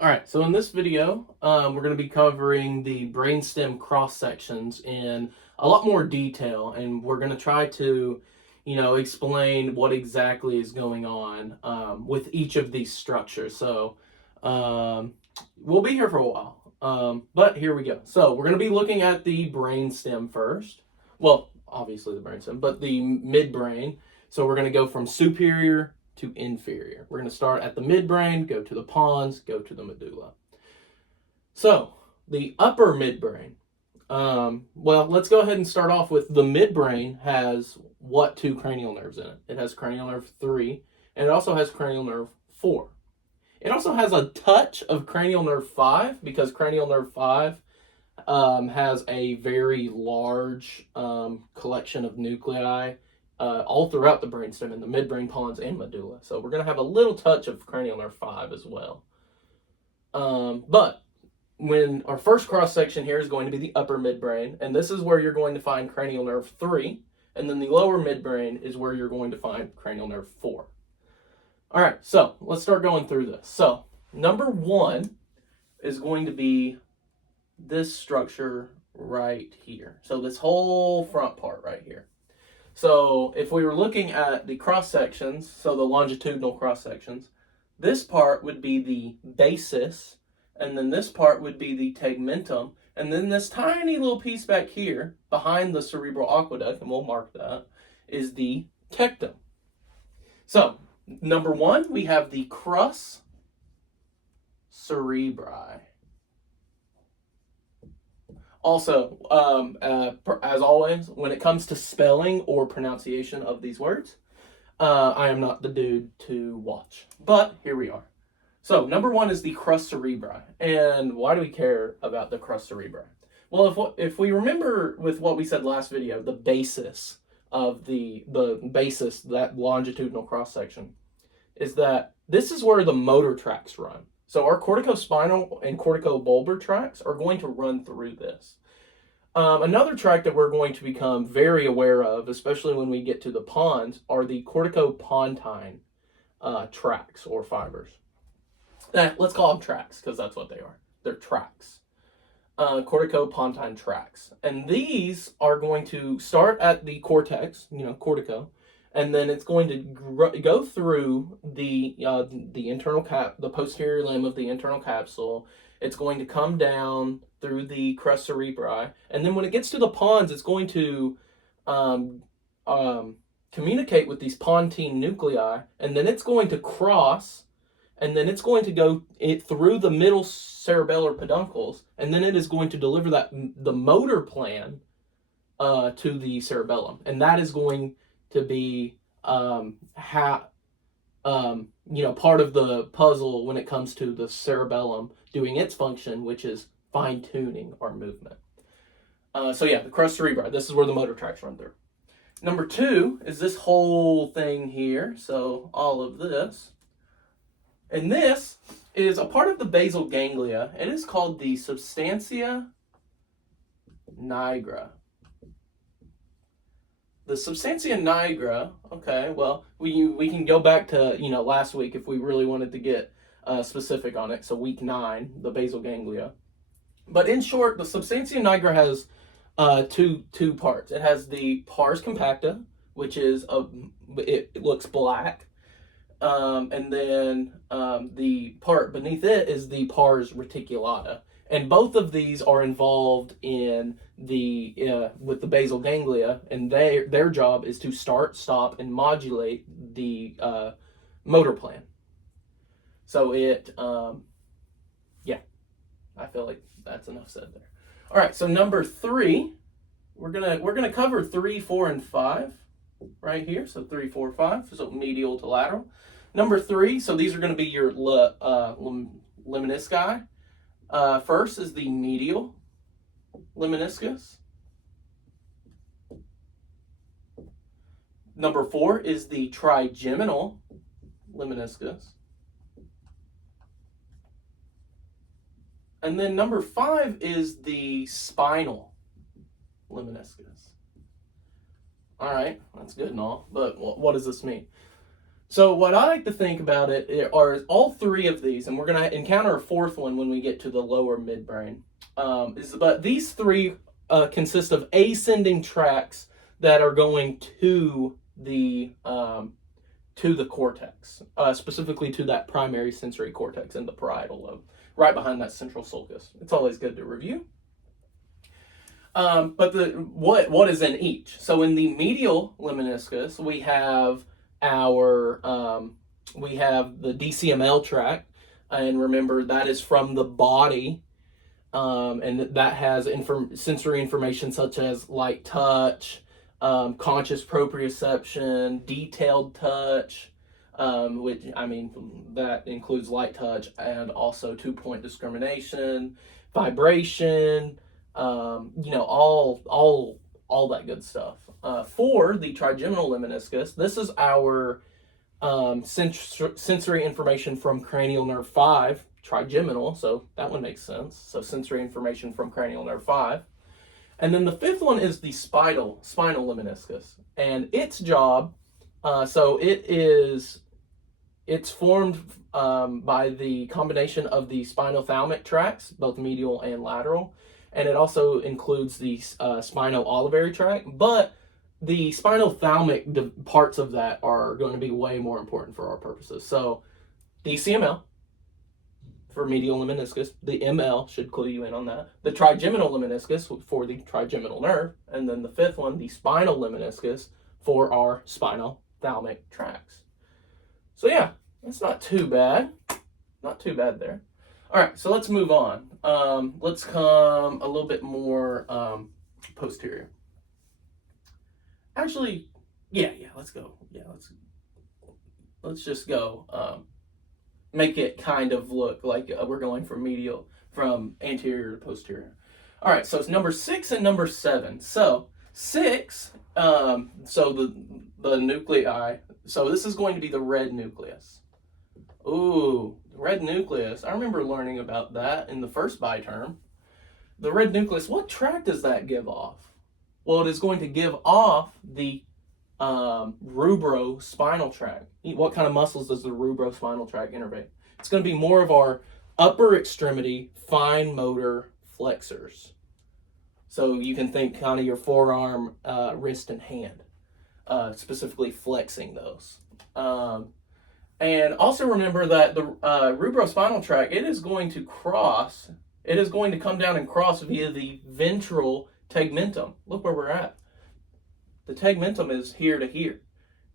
All right, so in this video, we're going to be covering the brainstem cross sections in a lot more detail, and we're going to try to, explain what exactly is going on with each of these structures. So, we'll be here for a while, but here we go. So we're going to be looking at the brainstem first. Well, obviously the brainstem, but the midbrain. So we're going to go from superior to inferior. We're going to start at the midbrain, go to the pons, go to the medulla. So the upper midbrain. Well, let's go ahead and start off with the midbrain has what two cranial nerves in it? It has cranial nerve 3, and it also has cranial nerve 4. It also has a touch of cranial nerve 5 because cranial nerve 5 has a very large collection of nuclei all throughout the brainstem in the midbrain, pons, and medulla. So we're going to have a little touch of cranial nerve 5 as well. But when our first cross section here is going to be the upper midbrain, and this is where you're going to find cranial nerve 3, and then the lower midbrain is where you're going to find cranial nerve 4. All right, so let's start going through this. So number 1 is going to be this structure right here. So this whole front part right here. So if we were looking at the cross sections, so the longitudinal cross sections, this part would be the basis, and then this part would be the tegmentum, and then this tiny little piece back here behind the cerebral aqueduct, and we'll mark that, is the tectum. So number 1, we have the crus cerebri. Also, as always, when it comes to spelling or pronunciation of these words, I am not the dude to watch. But here we are. So, number 1 is the crus cerebri. And why do we care about the crus cerebri? Well, if we remember with what we said last video, the basis of the basis, that longitudinal cross section, is that this is where the motor tracts run. So our corticospinal and corticobulbar tracts are going to run through this. Another tract that we're going to become very aware of, especially when we get to the pons, are the corticopontine tracts or fibers. Let's call them tracts because that's what they are. They're tracts. Corticopontine tracts. And these are going to start at the cortex, cortico, and then it's going to go through the internal the posterior limb of the internal capsule. It's going to come down through the crus cerebri, and then when it gets to the pons, it's going to communicate with these pontine nuclei, and then it's going to cross, and then it's going to go through the middle cerebellar peduncles, and then it is going to deliver the motor plan to the cerebellum, and that is going to be part of the puzzle when it comes to the cerebellum doing its function, which is fine-tuning our movement. The crus cerebri, this is where the motor tracts run through. Number 2 is this whole thing here, so all of this. And this is a part of the basal ganglia. It is called the substantia nigra. The substantia nigra, okay, well, we can go back to, last week if we really wanted to get specific on it. So week 9, the basal ganglia. But in short, the substantia nigra has two parts. It has the pars compacta, which is, it looks black. And then the part beneath it is the pars reticulata. And both of these are involved in with the basal ganglia, and their job is to start, stop, and modulate the motor plan. So I feel like that's enough said there. All right, so number 3, we're gonna cover 3, 4, and 5 right here. So 3, 4, 5. So medial to lateral. Number 3. So these are going to be your lemnisci. First is the medial lemniscus. Number 4 is the trigeminal lemniscus. And then number 5 is the spinal lemniscus. All right, that's good and all, but what does this mean? So what I like to think about it are all three of these, and we're going to encounter a fourth one when we get to the lower midbrain. But these three consist of ascending tracks that are going to the cortex, specifically to that primary sensory cortex in the parietal lobe, right behind that central sulcus. It's always good to review. But what is in each? So in the medial lemniscus, we have the DCML tract, and remember that is from the body, and that has sensory information such as light touch, conscious proprioception, detailed touch, which that includes light touch and also 2-point discrimination, vibration, all that good stuff. For the trigeminal lemniscus, this is our sensory information from cranial nerve 5, trigeminal, so that one makes sense. So sensory information from cranial nerve 5. And then the fifth one is the spinal lemniscus, and its job, it's formed by the combination of the spinothalamic tracts, both medial and lateral, and it also includes the spino-olivary tract, but the spinothalamic parts of that are going to be way more important for our purposes. So DCML for medial lemniscus, the ML should clue you in on that, the trigeminal lemniscus for the trigeminal nerve, and then the fifth one, the spinal lemniscus for our spinothalamic tracts. So yeah, that's not too bad. Not too bad there. All right, so let's move on. Let's come a little bit more posterior. Actually, yeah, let's go. Yeah, let's just go. Make it kind of look like we're going from anterior to posterior. All right, so it's number 6 and number 7. So 6, so the nuclei. So this is going to be the red nucleus. Ooh, red nucleus. I remember learning about that in the first biterm. The red nucleus, what tract does that give off? Well, it is going to give off the rubrospinal tract. What kind of muscles does the rubrospinal tract innervate? It's going to be more of our upper extremity fine motor flexors. So you can think kind of your forearm, wrist, and hand, specifically flexing those. And also remember that the rubrospinal tract, it is going to come down and cross via the ventral tegmentum. Look where we're at. The tegmentum is here to here.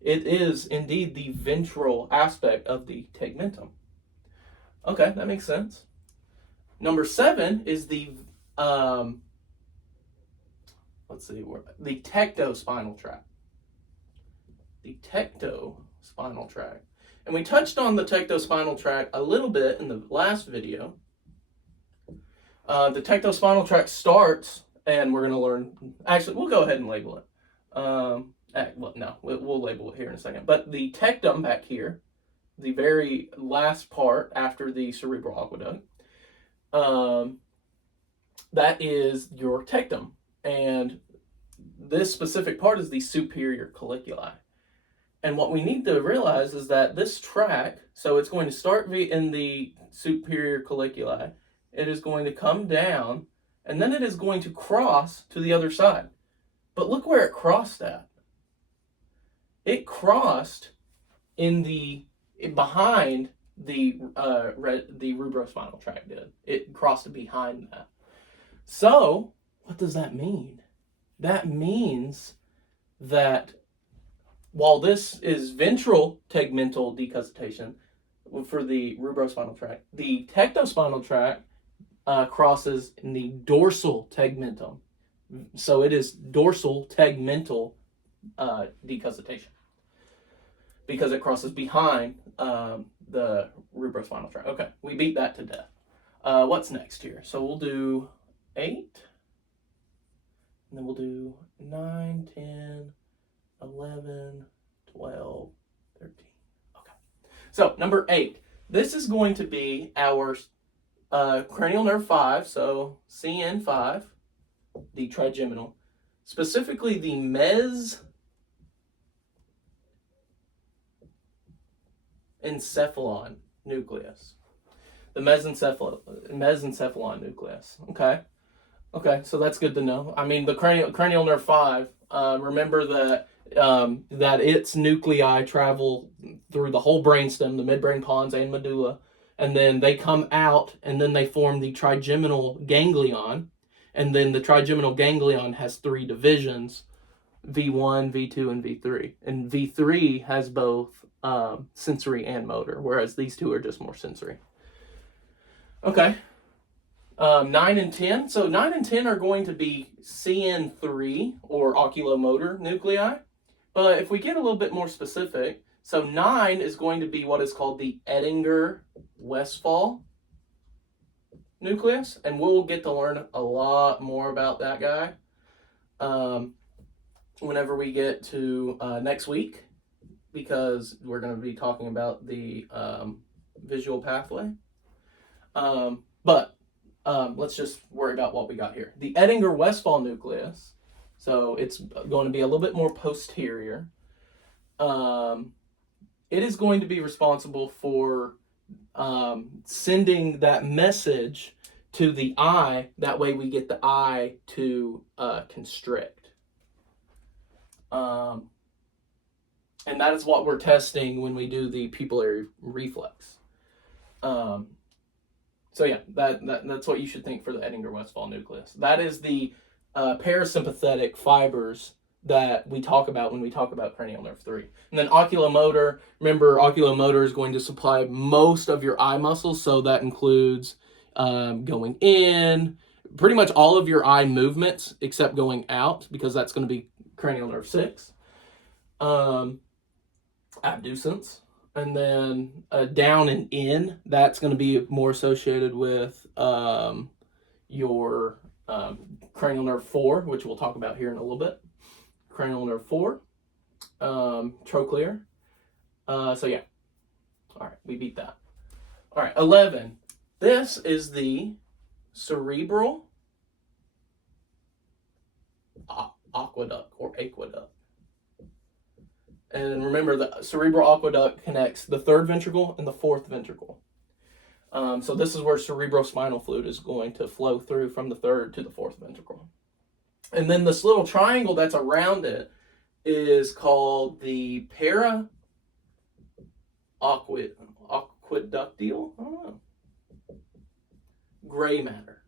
It is indeed the ventral aspect of the tegmentum. Okay, that makes sense. Number 7 is the tectospinal tract. The tectospinal tract. And we touched on the tectospinal tract a little bit in the last video. The tectospinal tract starts, and we're going to learn, actually, we'll go ahead and label it. We'll label it here in a second. But the tectum back here, the very last part after the cerebral aqueduct, that is your tectum. And this specific part is the superior colliculi. And what we need to realize is that this tract, so it's going to start in the superior colliculi, it is going to come down, and then it is going to cross to the other side. But look where it crossed at. It crossed behind the rubrospinal tract did. It crossed behind that. So, what does that mean? That means that while this is ventral tegmental decushitation for the rubrospinal tract, the tectospinal tract crosses in the dorsal tegmentum. So it is dorsal tegmental decushitation because it crosses behind the rubrospinal tract. Okay, we beat that to death. What's next here? So we'll do 8, and then we'll do 9, 10, 11, 12, 13. Okay. So number 8. This is going to be our cranial nerve 5, so CN5, the trigeminal, specifically the encephalon nucleus. The mesencephalon nucleus. Okay, so that's good to know. I mean, the cranial nerve 5. Remember that that its nuclei travel through the whole brainstem, the midbrain, pons, and medulla, and then they come out, and then they form the trigeminal ganglion, and then the trigeminal ganglion has 3 divisions: V1, V2, and V3. And V3 has both sensory and motor, whereas these two are just more sensory. Okay. 9 and 10. So 9 and 10 are going to be CN3, or oculomotor nuclei. But if we get a little bit more specific, so 9 is going to be what is called the Edinger-Westphal nucleus, and we'll get to learn a lot more about that guy whenever we get to next week, because we're going to be talking about the visual pathway. But let's just worry about what we got here. The Edinger-Westphal nucleus, so it's going to be a little bit more posterior. It is going to be responsible for sending that message to the eye. That way we get the eye to constrict. And that is what we're testing when we do the pupillary reflex. So yeah, that's what you should think for the Edinger-Westphal nucleus. That is the parasympathetic fibers that we talk about when we talk about cranial nerve 3. And then oculomotor, remember, oculomotor is going to supply most of your eye muscles, so that includes going in, pretty much all of your eye movements except going out, because that's going to be cranial nerve 6. Abducens. And then down and in, that's going to be more associated with your cranial nerve 4, which we'll talk about here in a little bit. Cranial nerve 4, trochlear. So yeah. All right, we beat that. All right, 11. This is the cerebral aqueduct or aqueduct. And remember, the cerebral aqueduct connects the 3rd ventricle and the 4th ventricle. So this is where cerebrospinal fluid is going to flow through from the 3rd to the 4th ventricle. And then this little triangle that's around it is called the aqueductial, I don't know, gray matter.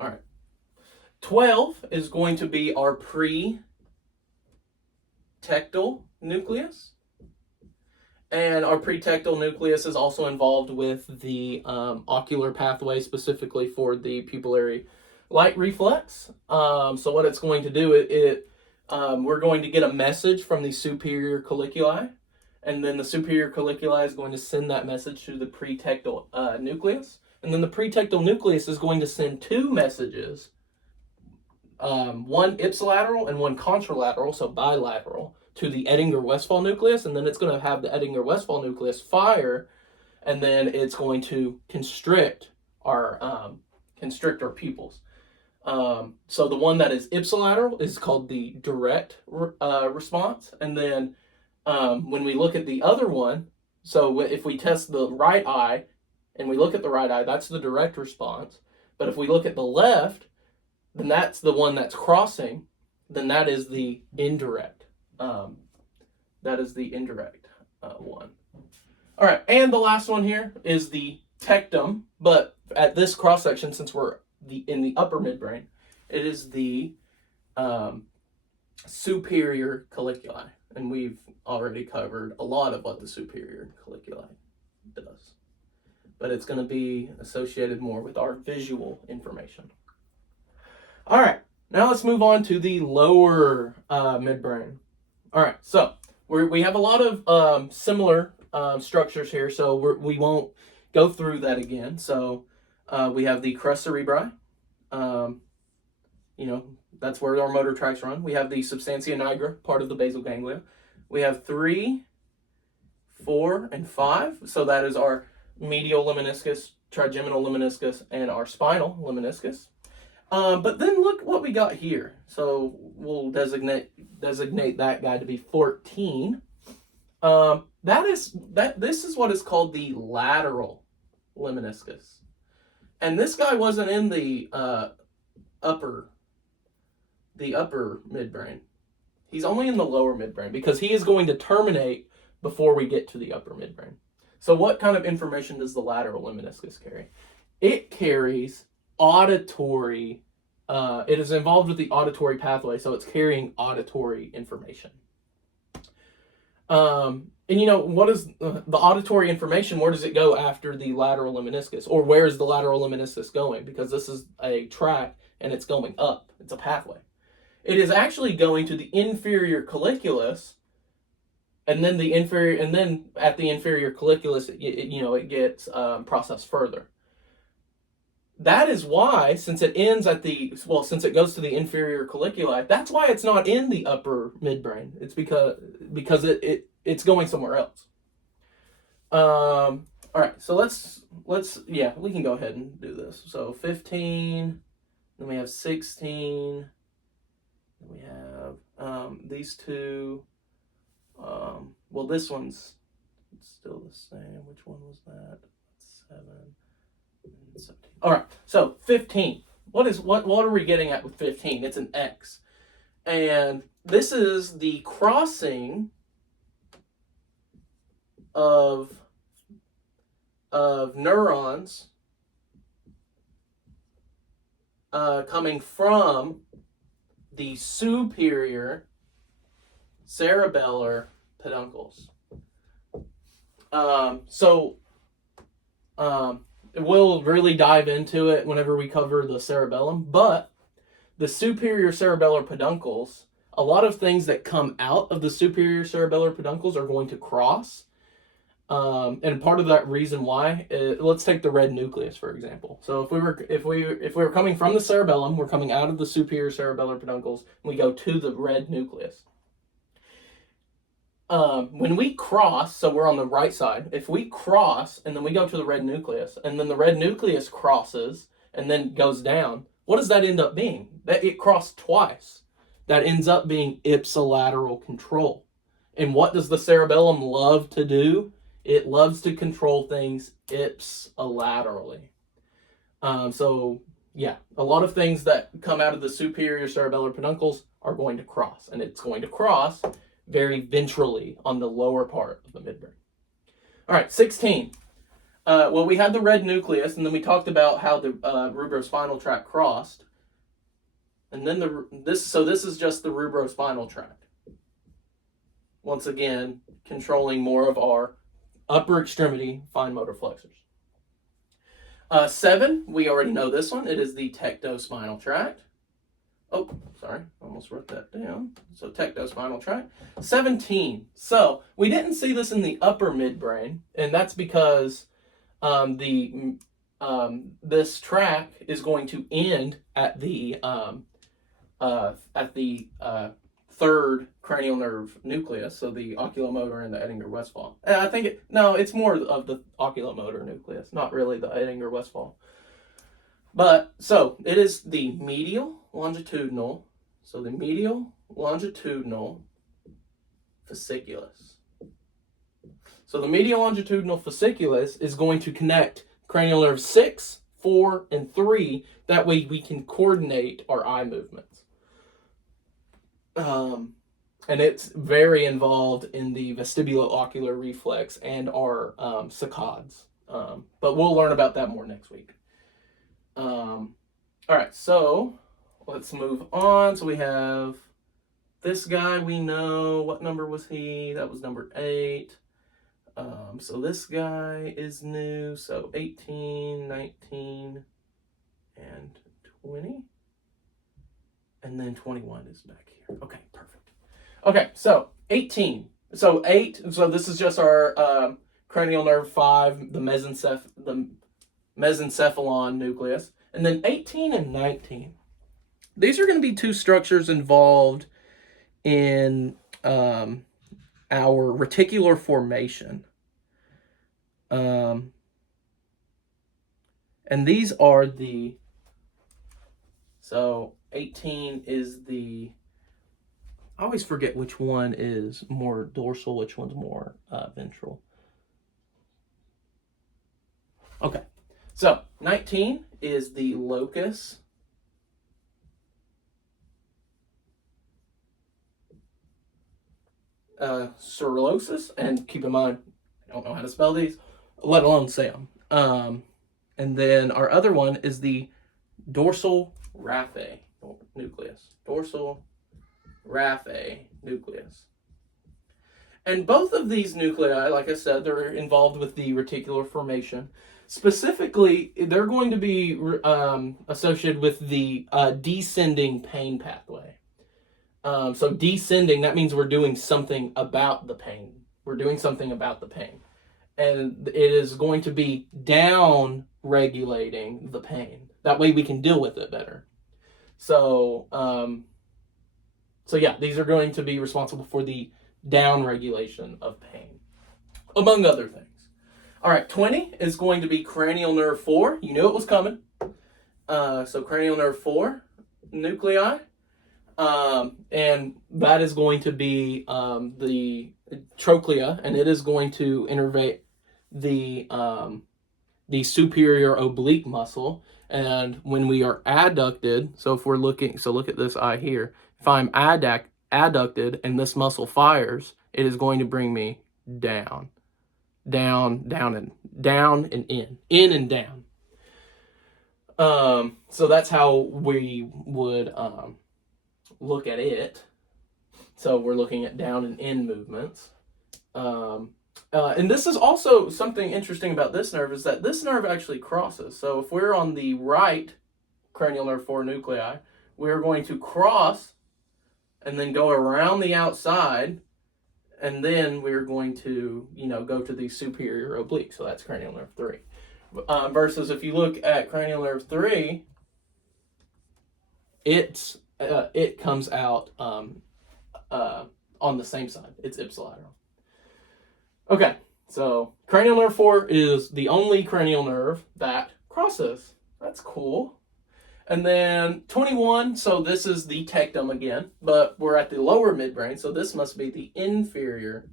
All right. 12 is going to be our pretectal nucleus. And our pretectal nucleus is also involved with the ocular pathway, specifically for the pupillary light reflex. So what it's going to do, we're going to get a message from the superior colliculi, and then the superior colliculi is going to send that message to the pretectal nucleus. And then the pretectal nucleus is going to send 2 messages, one ipsilateral and one contralateral, so bilateral, to the Edinger-Westphal nucleus, and then it's going to have the Edinger-Westphal nucleus fire, and then it's going to constrict our pupils. So the one that is ipsilateral is called the direct response, and then when we look at the other one, so if we test the right eye and we look at the right eye, that's the direct response. But if we look at the left, then that's the one that's crossing, then that is the indirect. One. All right, and the last one here is the tectum, but at this cross section, since we're in the upper midbrain, it is the superior colliculi, and we've already covered a lot of what the superior colliculi does, but it's going to be associated more with our visual information. All right, now let's move on to the lower midbrain. All right, so we have a lot of similar structures here, so we won't go through that again. So we have the crus cerebri. That's where our motor tracts run. We have the substantia nigra, part of the basal ganglia. We have 3, 4, and 5. So that is our medial lemniscus, trigeminal lemniscus, and our spinal lemniscus. But then look what we got here. So we'll designate that guy to be 14. This is what is called the lateral lemniscus. And this guy wasn't in the upper midbrain. He's only in the lower midbrain because he is going to terminate before we get to the upper midbrain. So what kind of information does the lateral lemniscus carry? It carries auditory, it is involved with the auditory pathway, so it's carrying auditory information. And what is the auditory information? Where does it go after the lateral lemniscus? Or where is the lateral lemniscus going? Because this is a track and it's going up. It's a pathway. It is actually going to the inferior colliculus, and then at the inferior colliculus, it gets processed further. That is why, since it goes to the inferior colliculi, that's why it's not in the upper midbrain. It's because it's going somewhere else. All right, so we can go ahead and do this. So 15, then we have 16, then we have these two. This one's still the same. Which one was that? 7 and 17. All right, so 15. What are we getting at with 15? It's an X. And this is the crossing of neurons coming from the superior cerebellar peduncles. We'll really dive into it whenever we cover the cerebellum, but the superior cerebellar peduncles, a lot of things that come out of the superior cerebellar peduncles are going to cross. And part of that reason why, let's take the red nucleus, for example. So if we were coming from the cerebellum, we're coming out of the superior cerebellar peduncles, and we go to the red nucleus. When we cross, so we're on the right side, if we cross and then we go to the red nucleus, and then the red nucleus crosses and then goes down, what does that end up being? That it crossed twice. That ends up being ipsilateral control. And what does the cerebellum love to do? It loves to control things ipsilaterally. A lot of things that come out of the superior cerebellar peduncles are going to cross, and it's going to cross very ventrally on the lower part of the midbrain. All right, 16. We had the red nucleus, and then we talked about how the rubrospinal tract crossed. And then this is just the rubrospinal tract. Once again, controlling more of our upper extremity fine motor flexors. 7, we already know this one. It is the tectospinal tract. Oh, sorry, almost wrote that down. So tectospinal tract. 17. So we didn't see this in the upper midbrain, and that's because this tract is going to end at the third cranial nerve nucleus, so the oculomotor and the Edinger-Westphal. It's more of the oculomotor nucleus, not really the Edinger-Westphal. But, so, it is the medial longitudinal fasciculus. So the medial longitudinal fasciculus is going to connect cranial nerve 6, 4, and 3. That way we can coordinate our eye movements. And it's very involved in the vestibulo-ocular reflex and our saccades. But we'll learn about that more next week. All right, so let's move on. So we have this guy, we know. What number was he? That was number 8. So this guy is new. So 18, 19, and 20. And then 21 is back here. Okay, perfect. Okay, so 18. So 8, so this is just our cranial nerve 5, the mesencephalon nucleus. And then 18 and 19. These are going to be two structures involved in our reticular formation. And these are the So 18 is the, I always forget which one is more dorsal, which one's more ventral. Okay, so 19 is the locus. Cerulosus, and keep in mind, I don't know how to spell these, let alone say them. And then our other one is the dorsal raphe nucleus. Dorsal raphe nucleus. And both of these nuclei, like I said, they're involved with the reticular formation. Specifically, they're going to be associated with the descending pain pathway. So descending, that means we're doing something about the pain. We're doing something about the pain. And it is going to be down regulating the pain. That way we can deal with it better. So yeah, these are going to be responsible for the down regulation of pain, among other things. All right, 20 is going to be cranial nerve 4. You knew it was coming. So cranial nerve 4 nuclei. And that is going to be the trochlea, and it is going to innervate the superior oblique muscle. And when we are adducted, so if we're looking, so look at this eye here. If I'm adducted and this muscle fires, it is going to bring me down, and in and down. So that's how we would look at it. So we're looking at down and in movements. And this is also something interesting about this nerve, is that this nerve actually crosses. So if we're on the right cranial nerve 4 nuclei, we're going to cross and then go around the outside, and then we're going to, go to the superior oblique. So that's cranial nerve 3. Versus if you look at cranial nerve 3, it comes out on the same side. It's ipsilateral. Okay, so cranial nerve 4 is the only cranial nerve that crosses. That's cool. And then 21, so this is the tectum again, but we're at the lower midbrain, so this must be the inferior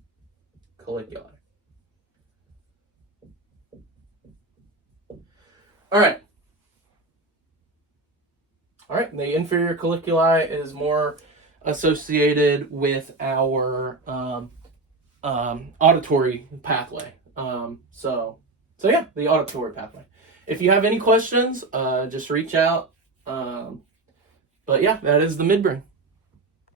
colliculi. All right, the inferior colliculi is more associated with our auditory pathway. So yeah, the auditory pathway. If you have any questions, just reach out. But yeah, that is the midbrain.